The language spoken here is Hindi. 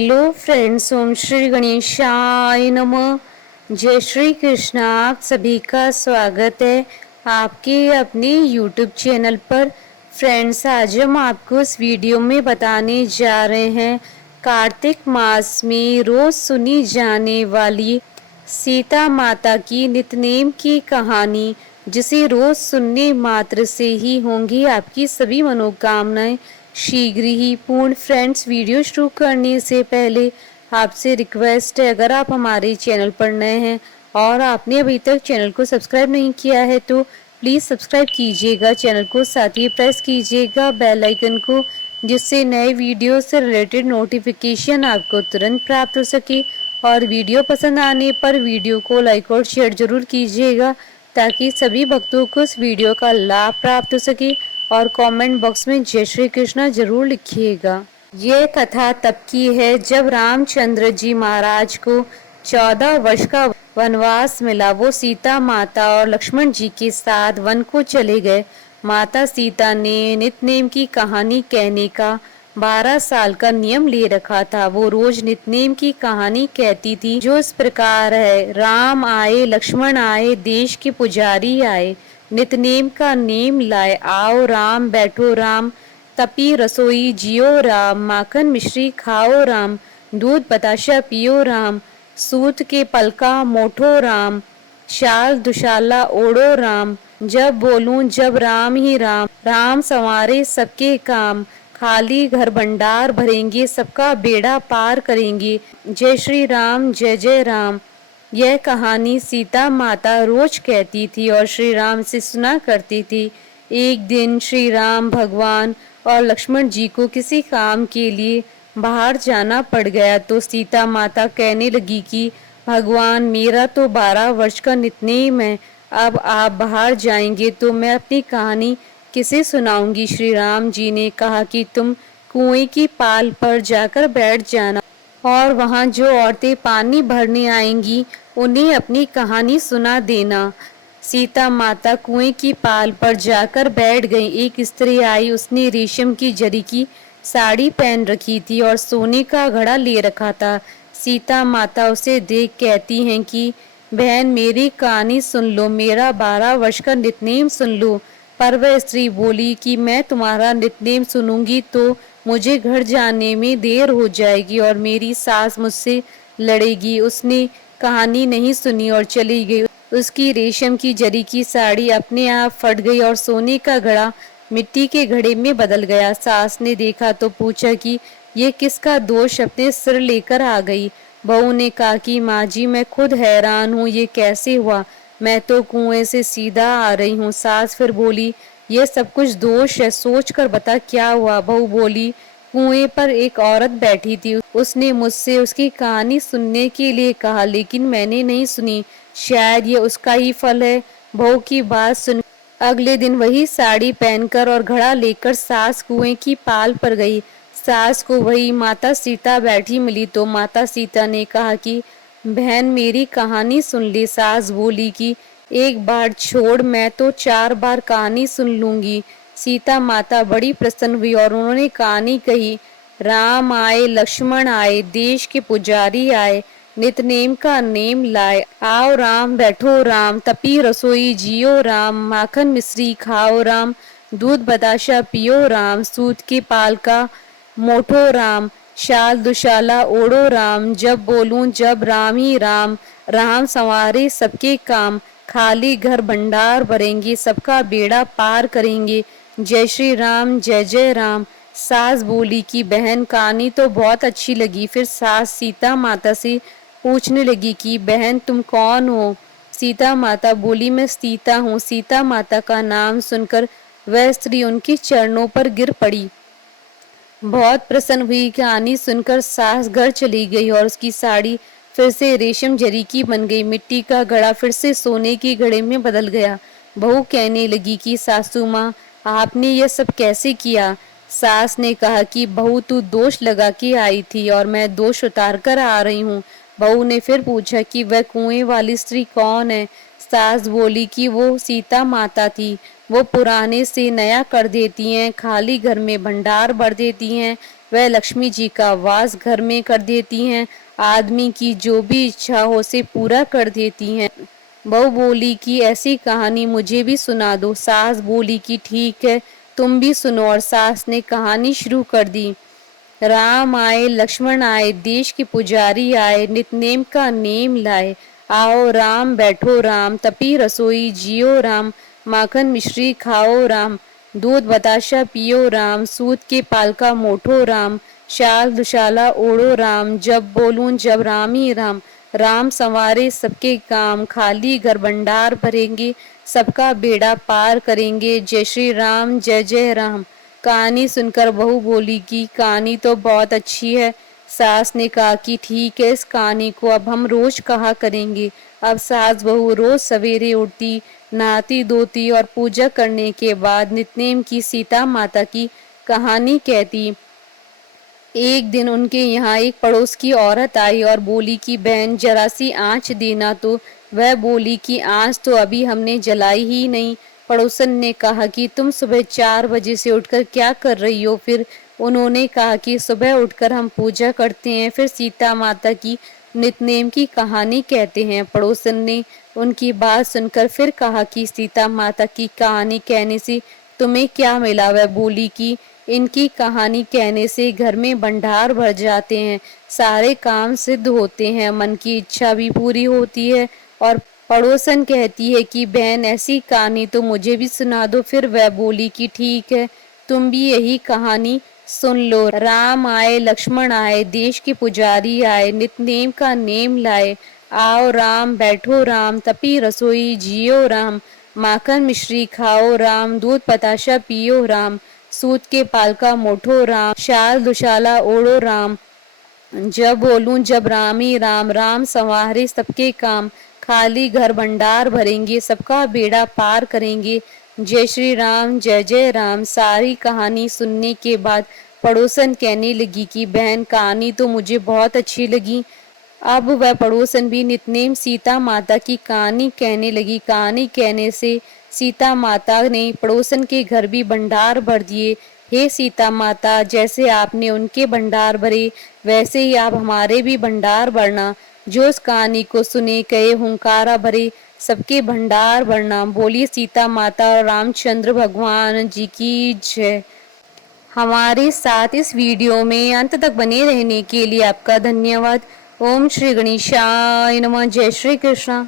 हेलो फ्रेंड्स, ओम श्री गणेशाय नमः। जय श्री कृष्णा। आप सभी का स्वागत है आपके अपने यूट्यूब चैनल पर। फ्रेंड्स, आज हम आपको इस वीडियो में बताने जा रहे हैं कार्तिक मास में रोज सुनी जाने वाली सीता माता की नितनेम की कहानी, जिसे रोज सुनने मात्र से ही होंगी आपकी सभी मनोकामनाएं शीघ्र ही पूर्ण। फ्रेंड्स, वीडियो शुरू करने से पहले आपसे रिक्वेस्ट है, अगर आप हमारे चैनल पर नए हैं और आपने अभी तक चैनल को सब्सक्राइब नहीं किया है तो प्लीज़ सब्सक्राइब कीजिएगा चैनल को, साथ ही प्रेस कीजिएगा बेल आइकन को, जिससे नए वीडियो से रिलेटेड नोटिफिकेशन आपको तुरंत प्राप्त हो सके। और वीडियो पसंद आने पर वीडियो को लाइक और शेयर जरूर कीजिएगा, ताकि सभी भक्तों को इस वीडियो का लाभ प्राप्त हो सके। और कमेंट बॉक्स में जय श्री कृष्णा जरूर लिखिएगा। यह कथा तब की है जब रामचंद्र जी महाराज को 14 वर्ष का वनवास मिला। वो सीता माता और लक्ष्मण जी के साथ वन को चले गए। माता सीता ने नितनेम की कहानी कहने का 12 साल का नियम ले रखा था। वो रोज नितनेम की कहानी कहती थी, जो इस प्रकार है। राम आए, लक्ष्मण आए, देश के पुजारी आए, नितनेम का नेम लाए। आओ राम, बैठो राम, तपी रसोई जियो राम, माखन मिश्री खाओ राम, दूध बताशा पियो राम, सूत के पलका मोठो राम, शाल दुशाला ओढ़ो राम, जब बोलूं जब राम ही राम, राम संवारे सबके काम, खाली घर भंडार भरेंगे, सबका बेड़ा पार करेंगे, जय श्री राम जय जय राम। यह कहानी सीता माता रोज कहती थी और श्री राम से सुना करती थी। एक दिन श्री राम भगवान और लक्ष्मण जी को किसी काम के लिए बाहर जाना पड़ गया, तो सीता माता कहने लगी कि भगवान, मेरा तो 12 वर्ष का नितनेम है, अब आप बाहर जाएंगे तो मैं अपनी कहानी किसे सुनाऊंगी। श्री राम जी ने कहा कि तुम कुएं की पाल पर जाकर बैठ जाना और वहां जो औरतें पानी भरने आएंगी उन्हें अपनी कहानी सुना देना। सीता माता कुएं की पाल पर जाकर बैठ गई। एक स्त्री आई, उसने रेशम की जरी की साड़ी पहन रखी थी और सोने का घड़ा ले रखा था। सीता माता उसे देख कहती हैं कि बहन, मेरी कहानी सुन लो, मेरा 12 वर्ष का नितनेम सुन लो। पर वह स्त्री बोली कि मैं तुम्हारा नितनेम सुनूंगी तो मुझे घर जाने में देर हो जाएगी और मेरी सास मुझसे लड़ेगी। उसने कहानी नहीं सुनी और चली गई। उसकी रेशम की जरी की साड़ी अपने आप फट गई और सोने का घड़ा मिट्टी के घड़े में बदल गया। सास ने देखा तो पूछा कि ये किसका दोष अपने सिर लेकर आ गई। बहू ने कहा कि माँ जी, मैं खुद हैरान हूँ, ये कैसे हुआ, मैं तो कुएं से सीधा आ रही हूँ। सास फिर बोली, ये सब कुछ दोष है, सोच कर बता क्या हुआ। बहू बोली, कुएं पर एक औरत बैठी थी, उसने मुझसे उसकी कहानी सुनने के लिए कहा, लेकिन मैंने नहीं सुनी, शायद ये उसका ही फल है। बहू की बात सुन अगले दिन वही साड़ी पहनकर और घड़ा लेकर सास कुएं की पाल पर गई। सास को वही माता सीता बैठी मिली तो माता सीता ने कहा कि बहन, मेरी कहानी सुन ले। सास बोली कि एक बार छोड़, मैं तो 4 बार कहानी सुन लूंगी। सीता माता बड़ी प्रसन्न हुई और उन्होंने कहानी कही। राम आए, लक्ष्मण आए, देश के पुजारी आए, नितनेम का नेम लाए। आओ राम, बैठो राम, तपी रसोई जियो राम, माखन मिश्री खाओ राम, दूध बताशा पियो राम, सूत की पाल का मोठो राम, शाल दुशाला ओढ़ो राम, जब बोलूं जब राम ही राम, राम संवारे सबके काम, खाली घर भंडार भरेंगे, सबका बेड़ा पार करेंगे, जय श्री राम जय जय राम। सास बोली कि बहन, कहानी तो बहुत अच्छी लगी। फिर सास सीता माता से पूछने लगी कि बहन, तुम कौन हो। सीता माता बोली, मैं सीता हूँ। सीता माता का नाम सुनकर वह स्त्री उनके चरणों पर गिर पड़ी। बहुत प्रसन्न हुई। कहानी सुनकर सास घर चली गई और उसकी साड़ी फिर से रेशम जरी की बन गई। मिट्टी का घड़ा फिर से सोने के घड़े में बदल गया। बहू कहने लगी कि सासू माँ, आपने यह सब कैसे किया। सास ने कहा कि बहू, तू दोष लगा के आई थी और मैं दोष उतार कर आ रही हूँ। बहू ने फिर पूछा कि वह कुएं वाली स्त्री कौन है। सास बोली कि वो सीता माता थी। वो पुराने से नया कर देती हैं, खाली घर में भंडार भर देती हैं, वह लक्ष्मी जी का वास घर में कर देती हैं, आदमी की जो भी इच्छा हो उसे पूरा कर देती हैं। बहू बोली कि ऐसी कहानी मुझे भी सुना दो। सास बोली कि ठीक है, तुम भी सुनो। और सास ने कहानी शुरू कर दी। राम आए, लक्ष्मण आए, देश के पुजारी आए, नितनेम का नेम लाए। आओ राम, बैठो राम, तपी रसोई जियो राम, माखन मिश्री खाओ राम, दूध बताशा पियो राम, सूत के पालका मोठो राम, शाल दुशाला ओढ़ो राम, जब बोलूं जब राम ही राम। राम संवारे सबके काम, खाली घर भंडार भरेंगे, सबका बेड़ा पार करेंगे। जय श्री राम, जय जय राम। कहानी सुनकर बहू बोली कि कहानी तो बहुत अच्छी है। सास ने कहा कि ठीक है, इस कहानी को अब हम रोज कहा करेंगे। अब सास बहू रोज सवेरे उठती, नहाती धोती और पूजा करने के बाद नितनेम की सीता माता की कहानी कहती। एक दिन उनके यहाँ एक पड़ोस की औरत आई और बोली कि बहन जरा सी आँच देना। तो वह बोली कि आँच तो अभी हमने जलाई ही नहीं। पड़ोसन ने कहा कि तुम सुबह 4 बजे से उठकर क्या कर रही हो? फिर उन्होंने कहा कि सुबह उठकर हम पूजा करते हैं, फिर सीता माता की नितनेम की कहानी कहते हैं। पड़ोसन ने उनकी बात सुनकर फिर कहा कि सीता माता की कहानी कहने से तुम्हें क्या मिला? वह बोली कि इनकी कहानी कहने से घर में भंडार भर जाते हैं, सारे काम सिद्ध होते हैं, मन की इच्छा भी पूरी होती है। और पड़ोसन कहती है कि बहन ऐसी कहानी तो मुझे भी सुना दो। फिर वह बोली कि ठीक है, तुम भी यही कहानी सुन लो। राम आए, लक्ष्मण आए, देश के पुजारी आए, नितनेम का नेम लाए। आओ राम, बैठो राम, तपी रसोई जियो राम, माखन मिश्री खाओ राम, दूध बताशा पियो राम, सूत के पालका मोठो राम, शाल दुशाला ओढ़ो राम, जब बोलूं जब राम ही राम। राम संवारे सबके काम, खाली घर भंडार भरेंगे, सबका बेड़ा पार करेंगे। जय श्री राम, जय जय राम। सारी कहानी सुनने के बाद पड़ोसन कहने लगी कि बहन कहानी तो मुझे बहुत अच्छी लगी। अब वह पड़ोसन भी नितनेम सीता माता की कहानी कहने लगी। कहानी कहने से सीता माता ने पड़ोसन के घर भी भंडार भर दिए। हे सीता माता, जैसे आपने उनके भंडार भरे, वैसे ही आप हमारे भी भंडार भरना। जो इस कहानी को सुने कहे हुंकारा भरे, सबके भंडार भरना। बोली सीता माता और रामचंद्र भगवान जी की जय। हमारे साथ इस वीडियो में अंत तक बने रहने के लिए आपका धन्यवाद। ओम श्री गणेशाय नमः। जय श्री कृष्ण।